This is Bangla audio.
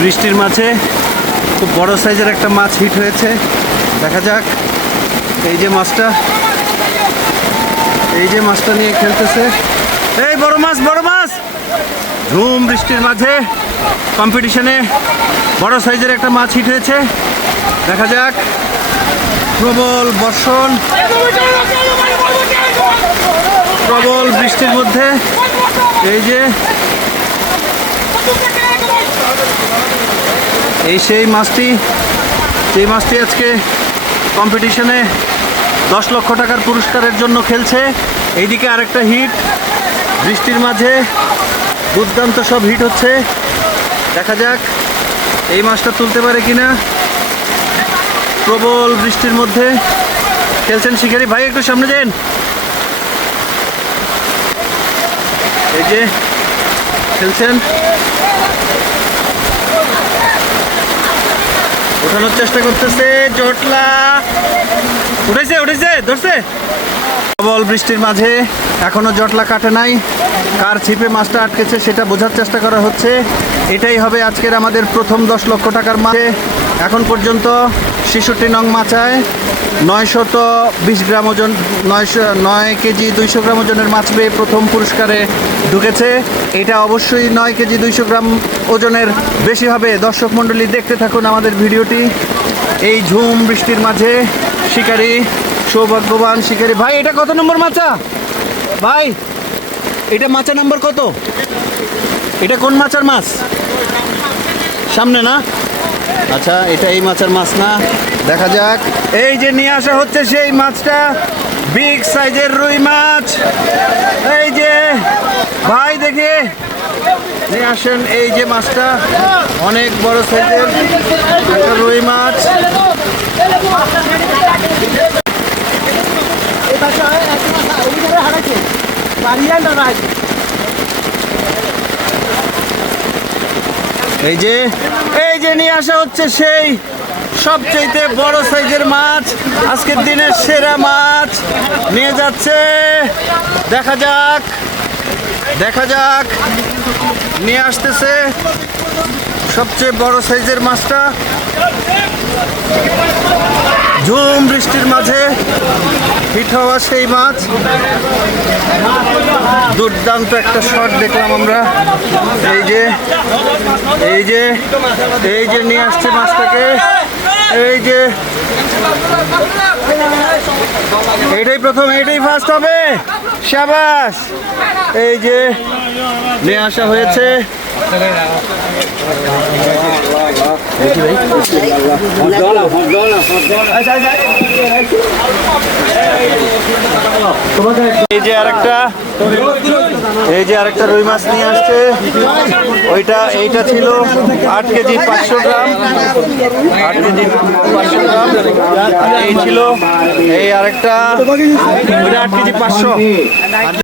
বৃষ্টির মাঝে খুব বড় সাইজের একটা মাছ হিট হয়েছে। দেখা যাক। এই যে মাছটা নিয়ে খেলতেছে। এই বড় মাছ, বড় মাছ। ঝুম বৃষ্টির মাঝে কম্পিটিশনে বড় সাইজের একটা মাছ হিট হয়েছে। দেখা যাক। প্রবল বর্ষণ, প্রবল বৃষ্টির মধ্যে এই যে সেই মাছটি আজকে কম্পিটিশনে 10 লক্ষ টাকার পুরস্কারের জন্য খেলছে। এইদিকে আরেকটা হিট বৃষ্টির মাঝে, দুর্দান্ত সব হিট হচ্ছে। দেখা যাক এই মাছটা তুলতে পারে কিনা। প্রবল বৃষ্টির মধ্যে খেলছেন শিকারি ভাই, একটু সামনে যান। এই যে খেলছেন, ওঠানোর চেষ্টা করতেছে। জটলা উঠেছে, ধরছে। প্রবল বৃষ্টির মাঝে এখনো জটলা কাটে নাই। কার ছিপে মাছটা আটকেছে সেটা বোঝার চেষ্টা করা হচ্ছে। এটাই হবে আজকের আমাদের প্রথম 10 লক্ষ টাকার মাছ। এখন পর্যন্ত 66 নং মাচায় 920 গ্রাম ওজন, 9 কেজি 200 গ্রাম ওজনের মাছ পেয়ে প্রথম পুরস্কারে ঢুকেছে। এটা অবশ্যই 9 কেজি 200 গ্রাম ওজনের বেশি হবে। দর্শক মণ্ডলী, দেখতে থাকুন আমাদের ভিডিওটি। এই ঝুম বৃষ্টির মাঝে শিকারি, সৌভাগ্যবান শিকারি ভাই। এটা কত নম্বর মাছা ভাই? এটা মাছা নাম্বার কত? এটা কোন মাছের মাছ? সামনে না? আচ্ছা, এটা এই মাছের মাছ না। দেখা যাক। এই যে নিয়ে আসা হচ্ছে সেই মাছটা, বিগ সাইজের রুই মাছ। এই যে ভাই দেখে নিয়ে আসেন এই যে মাছটা, অনেক বড় সাইজের একটা রুই মাছ। এই যে নিয়ে আসা হচ্ছে সেই সবচেয়ে বড় সাইজের মাছ, আজকের দিনের সেরা মাছ নিয়ে যাচ্ছে। দেখা যাক নিয়ে আসতেছে সবচেয়ে বড় সাইজের মাছটা। ঝুম বৃষ্টির মাঝে হিট হওয়া সেই মাছ। দুর্দান্ত একটা শট দেখলাম আমরা। এই যে নিয়ে আসছে মাছটাকে। এই যে এটাই প্রথম, এটাই ফার্স্ট হবে। শাবাশ। এই যে নিয়ে আসা হয়েছে। এই যে আরেকটা রুই মাছ নিয়ে আসছে। এইটা ছিল 8 কেজি 500 গ্রাম। 8 কেজি 500 গ্রাম। আর এই ছিল এই আরেকটা, 8 কেজি 500।